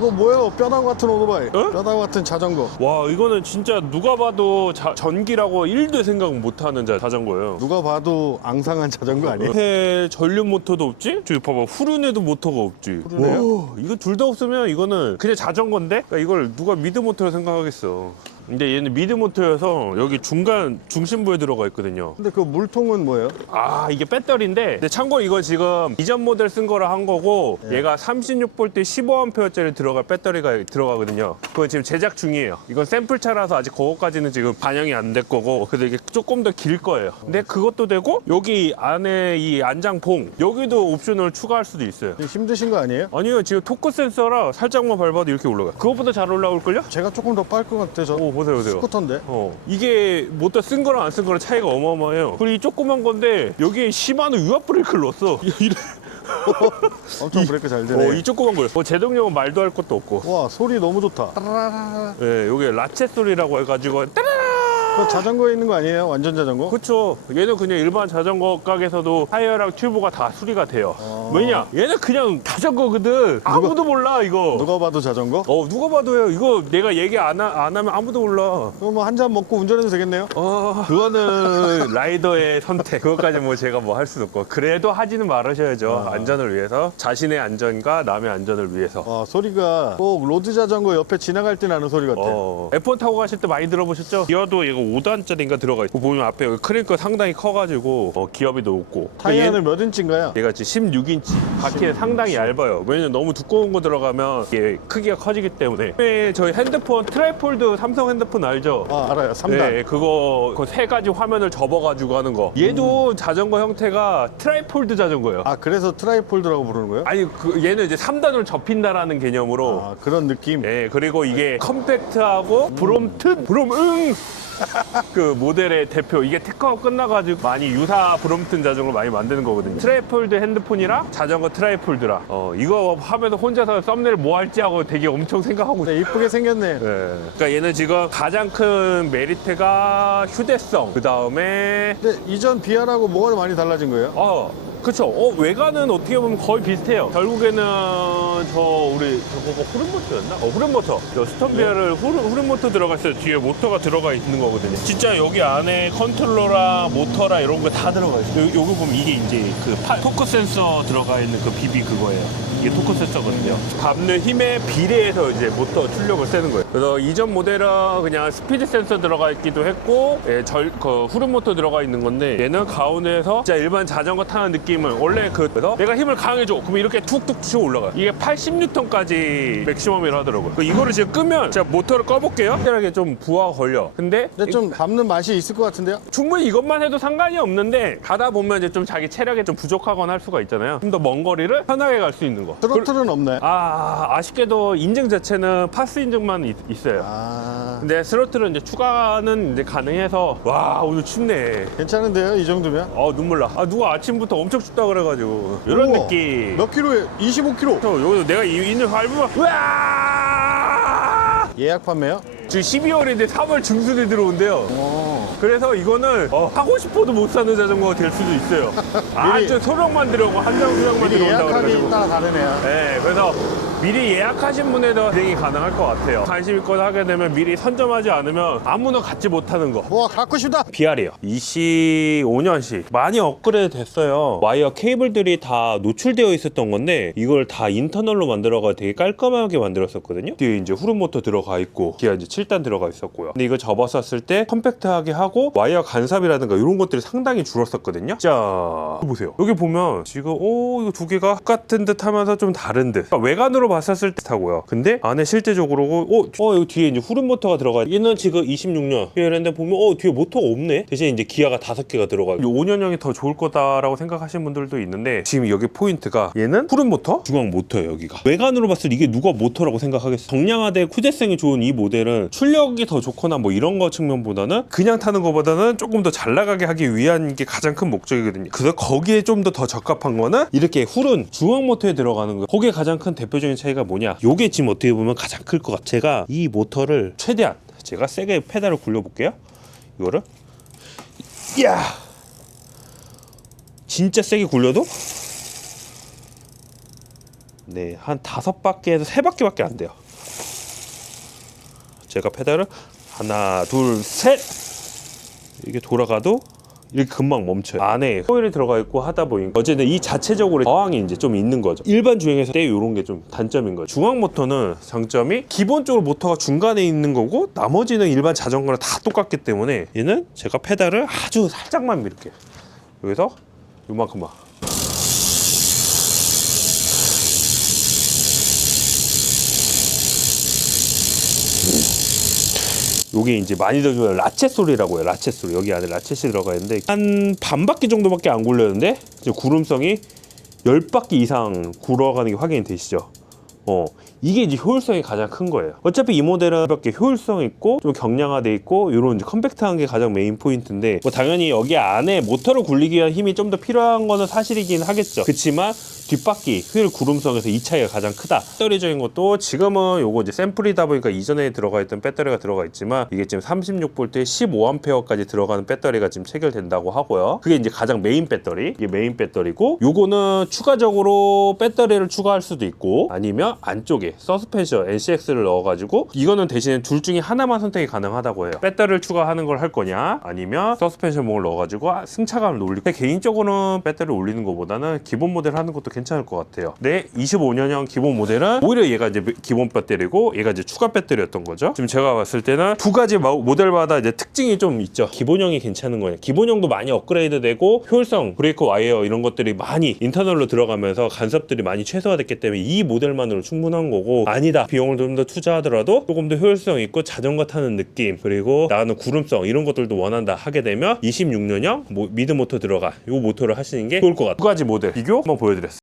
이거 뭐예요? 뼈다구 같은 오토바이. 어? 뼈다구 같은 자전거. 와 이거는 진짜 누가 봐도 자- 전기라고 1도 생각 못하는 자, 자전거예요 누가 봐도 앙상한 자전거 아니에요? 앞에 전륜 모터도 없지? 저기 봐봐 후륜에도 모터가 없지? 와, 이거 둘 다 없으면 이거는 그냥 자전거인데? 그러니까 이걸 누가 미드 모터로 생각하겠어 근데 얘는 미드 모터여서 여기 중간 중심부에 들어가 있거든요 근데 그 물통은 뭐예요? 아 이게 배터리인데 근데 참고 이거 지금 이전 모델 쓴 거라 한 거고 예. 얘가 36V 15A짜리 들어갈 배터리가 들어가거든요 그거 지금 제작 중이에요 이건 샘플차라서 아직 그거까지는 지금 반영이 안 될 거고 그래서 이게 조금 더 길 거예요 근데 그것도 되고 여기 안에 이 안장봉 여기도 옵션을 추가할 수도 있어요 좀 힘드신 거 아니에요? 아니요 지금 토크 센서라 살짝만 밟아도 이렇게 올라가요 그것보다 잘 올라올걸요? 제가 조금 더 빠를 것 같아서 오 보세요 보세요 스쿠터인데. 어, 이게 모터 쓴 거랑 안 쓴 거랑 차이가 어마어마해요. 그리고 이 조그만 건데 여기에 시마노 유압 브레이크를 넣었어. 이래- 엄청 브레이크 잘 어, 되네. 이 조그만 걸. 뭐 제동력은 말도 할 것도 없고. 와 소리 너무 좋다. 따라라라. 예, 요게 라체 소리라고 해가지고 따라라. 그 자전거에 있는 거 아니에요? 완전 자전거? 그쵸. 얘는 그냥 일반 자전거 가게에서도 타이어랑 튜브가 다 수리가 돼요. 어. 왜냐? 얘는 그냥 자전거거든. 아무도 몰라 이거. 누가 봐도 자전거? 어 누가 봐도요. 이거 내가 얘기 안, 하, 안 하면 아무도 몰라. 그럼 뭐 한 잔 먹고 운전해도 되겠네요? 어, 그거는 라이더의 선택. 그것까지 뭐 제가 뭐 할 수도 없고. 그래도 하지는 말으셔야죠. 아. 안전을 위해서. 자신의 안전과 남의 안전을 위해서. 와 소리가 꼭 로드 자전거 옆에 지나갈 때 나는 소리 같아. 어, F1 타고 가실 때 많이 들어보셨죠? 기어도 이거 5단짜리인가 들어가 있고 보면 앞에 여기 크랭크 상당히 커가지고 어, 기업이 높고 타이어는 몇 인치인가요? 얘가 지금 16인치 바퀴는 상당히 얇아요 왜냐면 너무 두꺼운 거 들어가면 이게 크기가 커지기 때문에 네, 저희 핸드폰 트라이폴드 삼성 핸드폰 알죠? 아 알아요. 3단. 네, 그거 그 세 가지 화면을 접어가지고 하는 거. 얘도 자전거 형태가 트라이폴드 자전거예요. 아 그래서 트라이폴드라고 부르는 거예요? 아니 그 얘는 이제 3단으로 접힌다라는 개념으로. 아 그런 느낌. 예, 그리고 이게 컴팩트하고 브롬튼, 브롬응 그 모델의 대표 이게 특허가 끝나가지고 많이 유사 브롬튼 자전거 많이 만드는 거거든요. 트라이폴드 핸드폰이랑 자전거 트라이폴드라. 어 이거 하면서 혼자서 썸네일 뭐 할지 하고 되게 엄청 생각하고 네, 이쁘게 생겼네. 네. 그러니까 얘는 지금 가장 큰 메리트가 휴대성. 그 다음에 근데 이전 비아라고 뭐가 많이 달라진 거예요? 어, 그쵸. 어, 외관은 어떻게 보면 거의 비슷해요. 결국에는 저 우리 저거 후륜모터였나? 어, 후륜모터. 저 스턴비아를 후륜, 후륜모터 들어가 있어요. 뒤에 모터가 들어가 있는 거거든요. 진짜 여기 안에 컨트롤러랑 모터랑 이런 거 다 들어가 있어요. 요, 요거 보면 이게 이제 그 팔- 토크 센서 들어가 있는 그 BB 그거예요. 이게 토크 센서거든요. 밟는 힘에 비례해서 이제 모터 출력을 세는 거예요. 그래서 이전 모델은 그냥 스피드 센서 들어가 있기도 했고, 예, 절, 그 후륜 모터 들어가 있는 건데, 얘는 가운데에서 진짜 일반 자전거 타는 느낌 을 원래 그, 그래서 내가 힘을 강해줘. 그러면 이렇게 툭툭 치고 올라가요. 이게 80N까지 맥시멈이라 하더라고요. 그 이거를 지금 끄면 제가 모터를 꺼볼게요. 확실하게 좀 부하가 걸려. 근데 근데 좀 밟는 맛이 있을 것 같은데요? 충분히 이것만 해도 상관이 없는데 가다 보면 이제 좀 자기 체력이 좀 부족하거나 할 수가 있잖아요. 좀 더 먼 거리를 편하게 갈 수 있는 거. 트로틀은 없네. 아 아쉽게도 인증 자체는 파스 인증만 있, 있어요. 아 근데 스로틀은 이제 추가는 이제 가능해서 와 오늘 춥네. 괜찮은데요? 이 정도면? 어 눈물 나. 아 누가 아침부터 엄청 춥다 그래가지고 이런 우와, 느낌. 몇 킬로에? 25킬로. 저 여기서 내가 이 인을 밟으면 으아! 예약 판매요? 지금 12월인데 3월 중순에 들어온대요. 어. 그래서 이거는 어, 하고 싶어도 못 사는 자전거가 될 수도 있어요. 아주 소량만 들어오고 한장 수량만 미리 들어온다 예약하기 그래가지고. 따라 다르네요. 네, 그래서 미리 예약하신 분에도 진행이 가능할 것 같아요. 관심 있거나 하게 되면 미리 선점하지 않으면 아무나 갖지 못하는 거. 와 갖고 싶다. BR이에요. 25년식 많이 업그레이드 됐어요. 와이어 케이블들이 다 노출되어 있었던 건데 이걸 다 인터널로 만들어가 되게 깔끔하게 만들었었거든요. 뒤에 이제 후륜 모터 들어가 있고 기아 이제 7단 들어가 있었고요. 근데 이거 접었었을 때 컴팩트하게 하고 와이어 간섭이라든가 이런 것들이 상당히 줄었었거든요. 자 보세요. 여기 보면 지금 오 이거 두 개가 똑같은 듯 하면서 좀 다른 듯. 그러니까 외관으로 봤었을 때 하고요. 근데 안에 실제적으로 어, 어 여기 뒤에 이제 후륜 모터가 들어가. 얘는 지금 26년. 얘는데 보면 어 뒤에 모터가 없네. 대신 이제 기아가 다섯 개가 들어가. 5년형이 더 좋을 거다라고 생각하시는 분들도 있는데 지금 여기 포인트가 얘는 후륜 모터, 중앙 모터예요 여기가. 외관으로 봤을 때 이게 누가 모터라고 생각하겠어? 정량화돼 후재성이 좋은 이 모델은 출력이 더 좋거나 뭐 이런 거 측면보다는 그냥 타는 것보다는 조금 더 잘 나가게 하기 위한 게 가장 큰 목적이거든요. 그 래서 거기에 좀 더 더 적합한 거는 이렇게 후륜 중앙 모터에 들어가는 거예요. 거기에 가장 큰 대표적인 차이가 뭐냐? 요게 지금 어떻게 보면 가장 클 것 같아요. 제가 이 모터를 최대한 제가 세게 페달을 굴려볼게요. 이거를 야 진짜 세게 굴려도 네, 한 다섯 바퀴에서 세 바퀴밖에 안 돼요. 제가 페달을 하나, 둘, 셋 이게 돌아가도 이렇게 금방 멈춰요. 안에 코일이 들어가 있고 하다 보니까 어쨌든 이 자체적으로 저항이 이제 좀 있는 거죠. 일반 주행에서 때 이런 게 좀 단점인 거죠. 중앙 모터는 장점이 기본적으로 모터가 중간에 있는 거고 나머지는 일반 자전거랑 다 똑같기 때문에 얘는 제가 페달을 아주 살짝만 밀게요. 여기서 요만큼만. 요게 이제 많이들 좋아하는 라쳇 소리라고 해요. 라쳇 소리. 여기 안에 라쳇이 들어가 있는데 한 반 바퀴 정도밖에 안 굴렸는데 이제 구름성이 10바퀴 이상 굴러가는 게 확인이 되시죠. 어, 이게 이제 효율성이 가장 큰 거예요. 어차피 이 모델은 밖에 효율성 있고 좀 경량화돼 있고 이런 이제 컴팩트한 게 가장 메인 포인트인데 뭐 당연히 여기 안에 모터를 굴리기 위한 힘이 좀 더 필요한 거는 사실이긴 하겠죠. 그렇지만 뒷바퀴 효율 구름성에서 이 차이가 가장 크다. 배터리적인 것도 지금은 요거 이제 샘플이다 보니까 이전에 들어가 있던 배터리가 들어가 있지만 이게 지금 36V 15A까지 들어가는 배터리가 지금 체결된다고 하고요. 그게 이제 가장 메인 배터리. 이게 메인 배터리고 요거는 추가적으로 배터리를 추가할 수도 있고 아니면 안쪽에 서스펜션 NCX를 넣어가지고 이거는 대신에 둘 중에 하나만 선택이 가능하다고 해요. 배터리를 추가하는 걸 할 거냐 아니면 서스펜션 목을 넣어가지고 승차감을 때 개인적으로는 배터리를 올리는 것보다는 기본 모델 하는 것도 괜찮 을 것 같아요. 네, 25년형 기본 모델은 오히려 얘가 이제 기본 배터리고 얘가 이제 추가 배터리였던 거죠. 지금 제가 봤을 때는 두 가지 마- 모델마다 이제 특징이 좀 있죠. 기본형이 괜찮은 거예요. 기본형도 많이 업그레이드되고 효율성, 브레이크 와이어 이런 것들이 많이 인터널로 들어가면서 간섭들이 많이 최소화됐기 때문에 이 모델만으로 충분한 거고 아니다 비용을 좀 더 투자하더라도 조금 더 효율성 있고 자전거 타는 느낌 그리고 나가는 구름성 이런 것들도 원한다 하게 되면 26년형 미드 모터 들어가 이 모터를 하시는 게 좋을 것 같아요. 두 가지 모델 비교 한번 보여드렸어요.